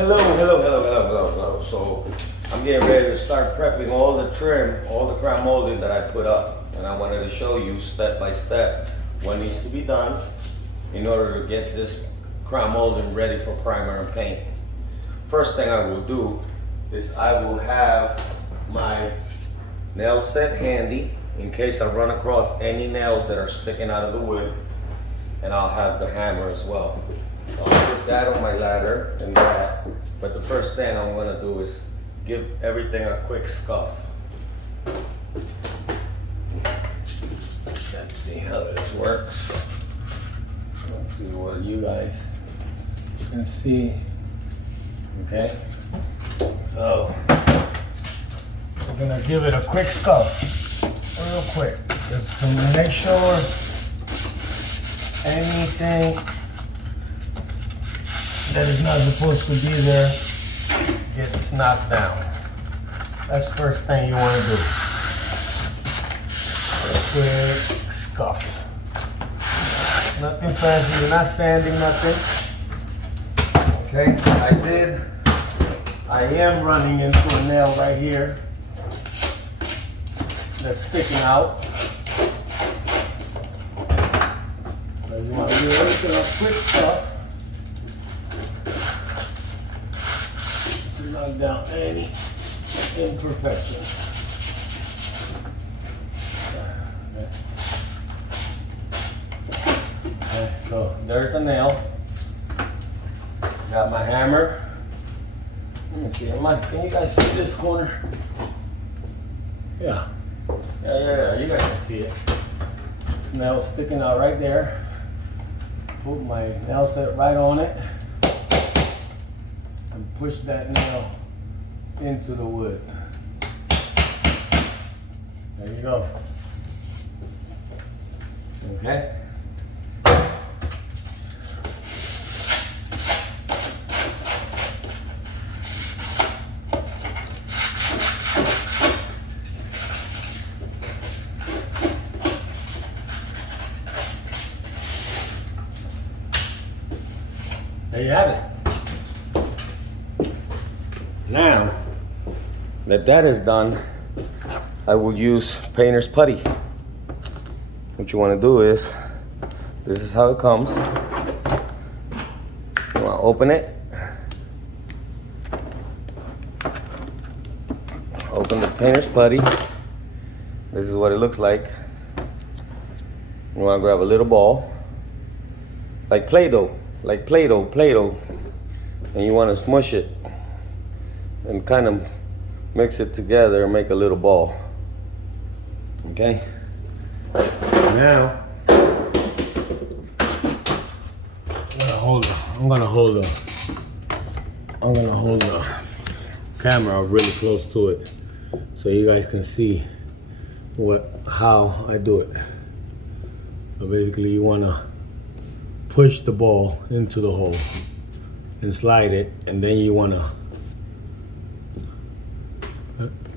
Hello. So I'm getting ready to start prepping all the trim, all the crown molding that I put up. And I wanted to show you step by step what needs to be done in order to get this crown molding ready for primer and paint. First thing I will do is I will have my nail set handy in case I run across any nails that are sticking out of the wood, and I'll have the hammer as well. So I'll put that on my ladder and that, but the first thing I'm gonna do is give everything a quick scuff. Let's see how this works. Let's see what you guys can see. Okay, so we're gonna give it a quick scuff, real quick, just to make sure anything that is not supposed to be there gets knocked down. That's the first thing you want to do. A quick scuff. Nothing fancy, you're not sanding nothing. Okay, I am running into a nail right here that's sticking out. So you want to do everything a quick stuff to knock down any imperfections. Okay, so there's a nail. Got my hammer. Let me see. Can you guys see this corner? Yeah. You guys can see it. This nail sticking out right there. Put my nail set right on it and push that nail into the wood. There you go. Okay. There you have it. Now that that is done, I will use painter's putty. What you want to do is, this is how it comes. You want to open it. Open the painter's putty. This is what it looks like. You want to grab a little ball, like Play-Doh. Like Play-Doh, and you want to smush it and kind of mix it together and make a little ball. Okay. Now I'm gonna hold the camera really close to it so you guys can see how I do it. So basically, you wanna push the ball into the hole and slide it, and then you want to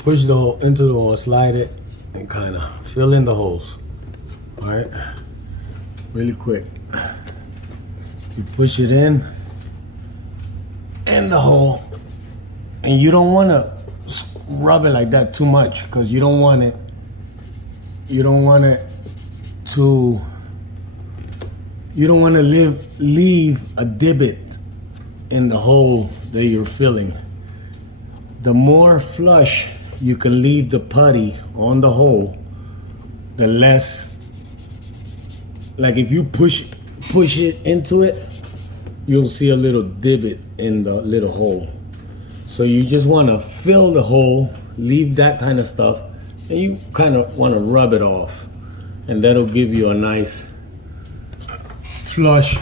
push the hole into the hole, slide it, and kind of fill in the holes. All right, really quick. You push it in the hole, and you don't want to rub it like that too much because you don't want it to. You don't want to leave a divot in the hole that you're filling. The more flush you can leave the putty on the hole, the less, like if you push it into it, you'll see a little divot in the little hole. So you just want to fill the hole, leave that kind of stuff, and you kind of want to rub it off, and that'll give you a nice flush.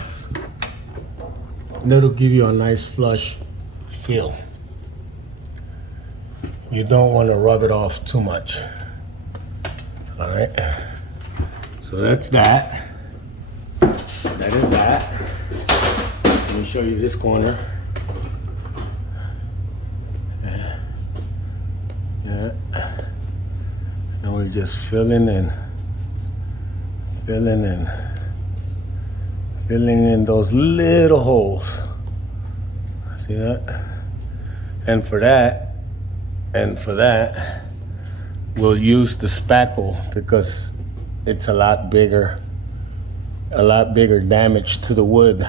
That'll give you a nice flush feel. You don't want to rub it off too much. All right. So that's that. That is that. Let me show you this corner. Yeah. Now we're just filling in those little holes. See that? And for that, we'll use the spackle because it's a lot bigger damage to the wood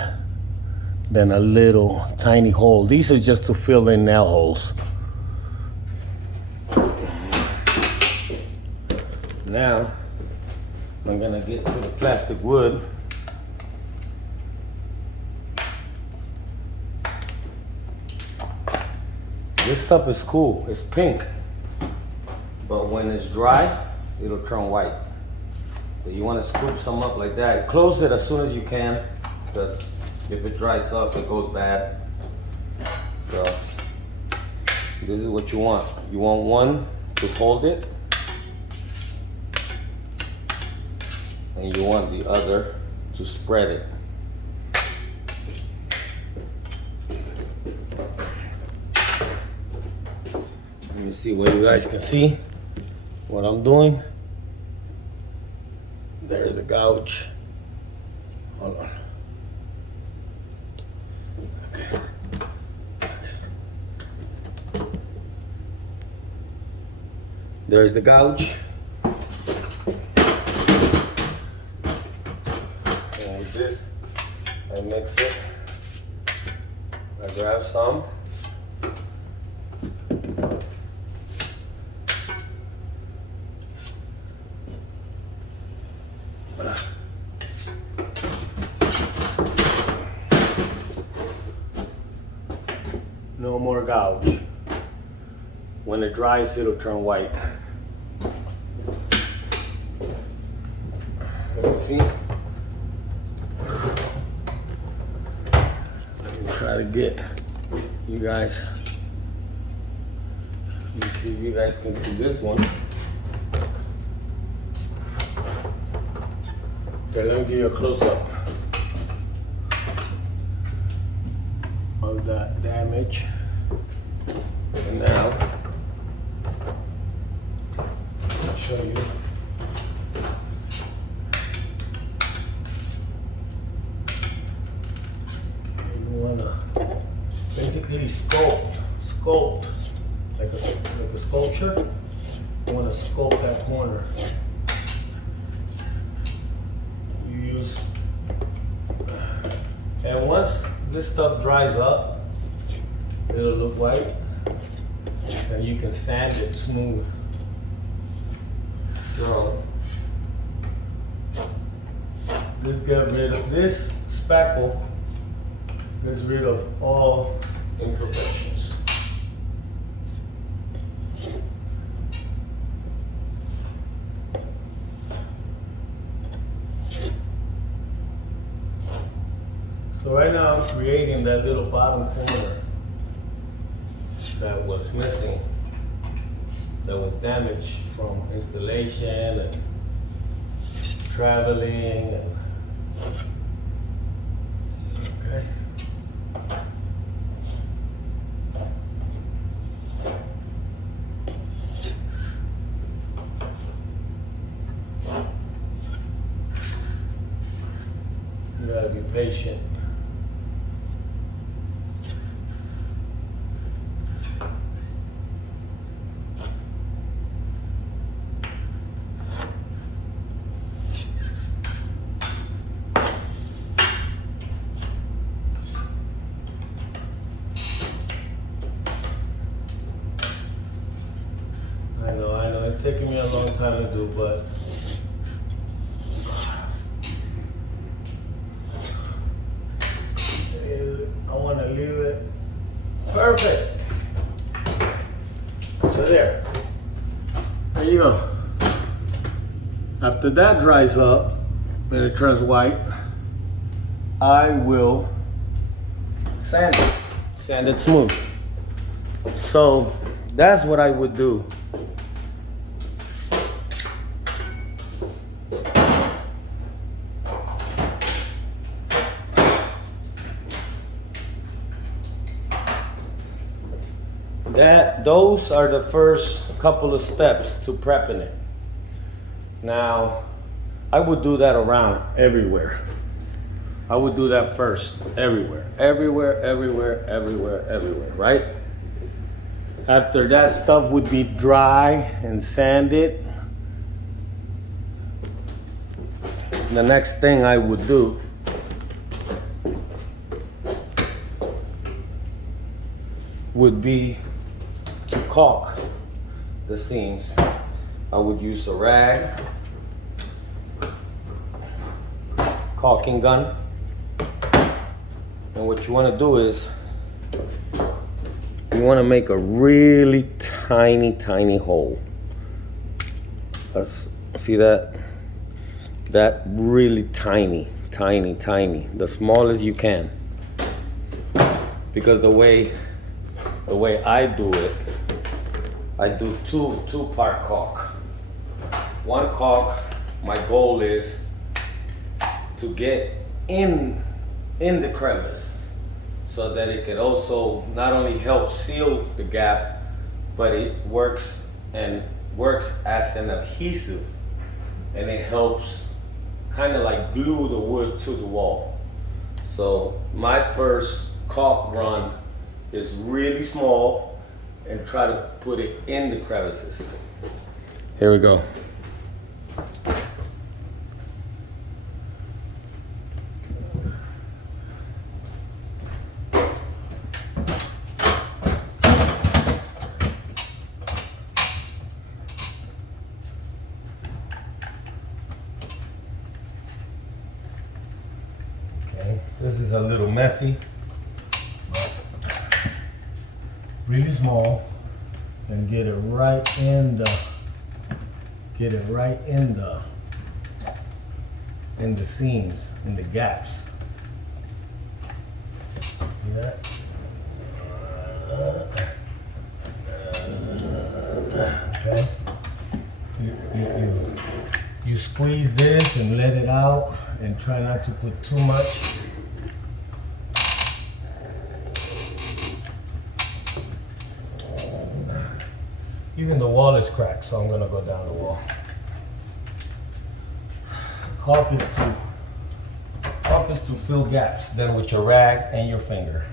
than a little tiny hole. These are just to fill in nail holes. Now, I'm gonna get to the plastic wood. This stuff is cool, it's pink. But when it's dry, it'll turn white. So you wanna scoop some up like that. Close it as soon as you can, because if it dries up, it goes bad. So, this is what you want. You want one to hold it, and you want the other to spread it. Let me see where you guys can see what I'm doing. There's a gouge. Hold on. Okay. There's the gouge. And with this, I mix it. I grab some. No more gouge. When it dries, it'll turn white. Let me see. Let me try to get you guys. Let me see if you guys can see this one. Okay, let me give you a close-up of that damage. And now, I'll show you. You wanna basically sculpt like a sculpture. You wanna sculpt that corner. You use, and once this stuff dries up, it'll look white, and you can sand it smooth. So, this spackle gets rid of all imperfections. So right now I'm creating that little bottom corner that was missing, that was damaged from installation and traveling. Okay. You gotta be patient. I know, it's taking me a long time to do, but I want to leave it perfect. So there you go. After that dries up and it turns white, I will sand it smooth. So that's what I would do. Those are the first couple of steps to prepping it. Now, I would do that around everywhere. I would do that first, everywhere, right? After that stuff would be dry and sanded, the next thing I would do would be to caulk the seams. I would use a rag, caulking gun, and what you want to do is you want to make a really tiny hole. See that? That really tiny, the smallest you can. Because the way I do it, I do two-part caulk. One caulk, my goal is to get in the crevice so that it can also not only help seal the gap, but it works as an adhesive, and it helps kind of like glue the wood to the wall. So my first caulk run is really small and try to put it in the crevices. Here we go. This is a little messy, but really small, and get it right in the seams, in the gaps. See that? Okay. You squeeze this and let it out, and try not to put too much. Even the wall is cracked, so I'm gonna go down the wall. Caulk is to fill gaps, then with your rag and your finger.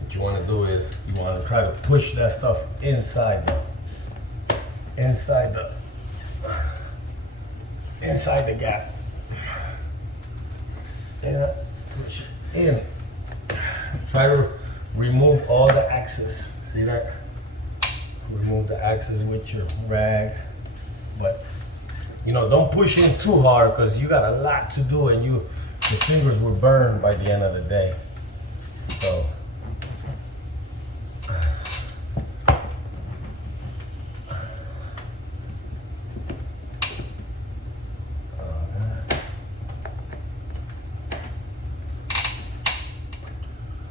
What you wanna do is, you wanna try to push that stuff inside the gap. And push it in. Try to remove all the excess. See that? Remove the excess with your rag, but don't push in too hard, because you got a lot to do, and your fingers will burn by the end of the day. So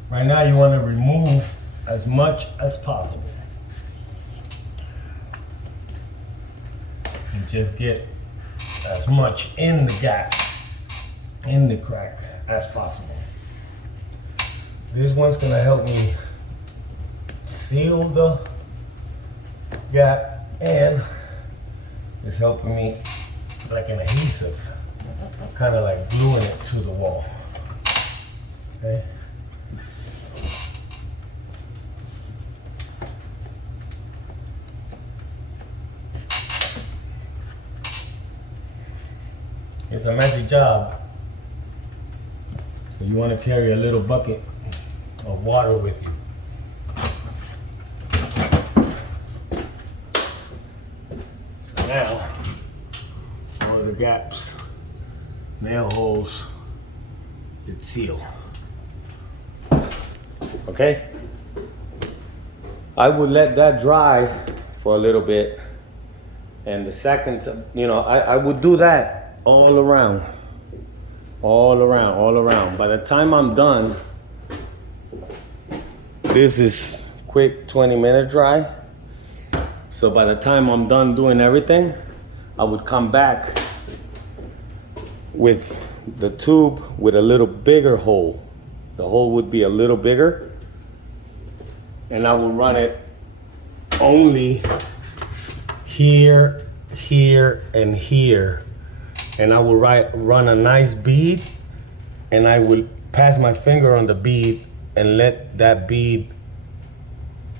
right now you want to remove as much as possible. And just get as much in the gap, in the crack as possible. This one's gonna help me seal the gap, and it's helping me like an adhesive, kind of like gluing it to the wall. Okay. It's a messy job, so you want to carry a little bucket of water with you. So now, all the gaps, nail holes, it's sealed. Okay? I would let that dry for a little bit, and the second, I would do that all around. By the time I'm done, this is quick 20-minute dry. So by the time I'm done doing everything, I would come back with the tube with a little bigger hole. The hole would be a little bigger, and I would run it only here, here, and here. And I will run a nice bead and I will pass my finger on the bead and let that bead,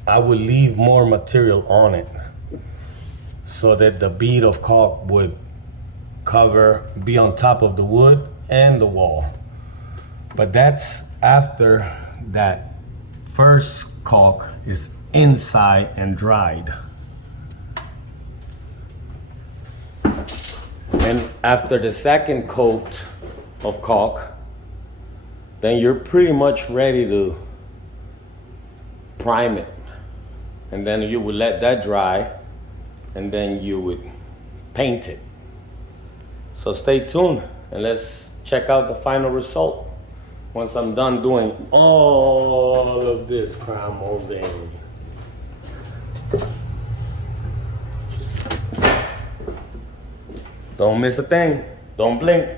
I will leave more material on it so that the bead of caulk would be on top of the wood and the wall. But that's after that first caulk is inside and dried. And after the second coat of caulk, then you're pretty much ready to prime it. And then you would let that dry, and then you would paint it. So stay tuned and let's check out the final result once I'm done doing all of this crown molding. Don't miss a thing. Don't blink.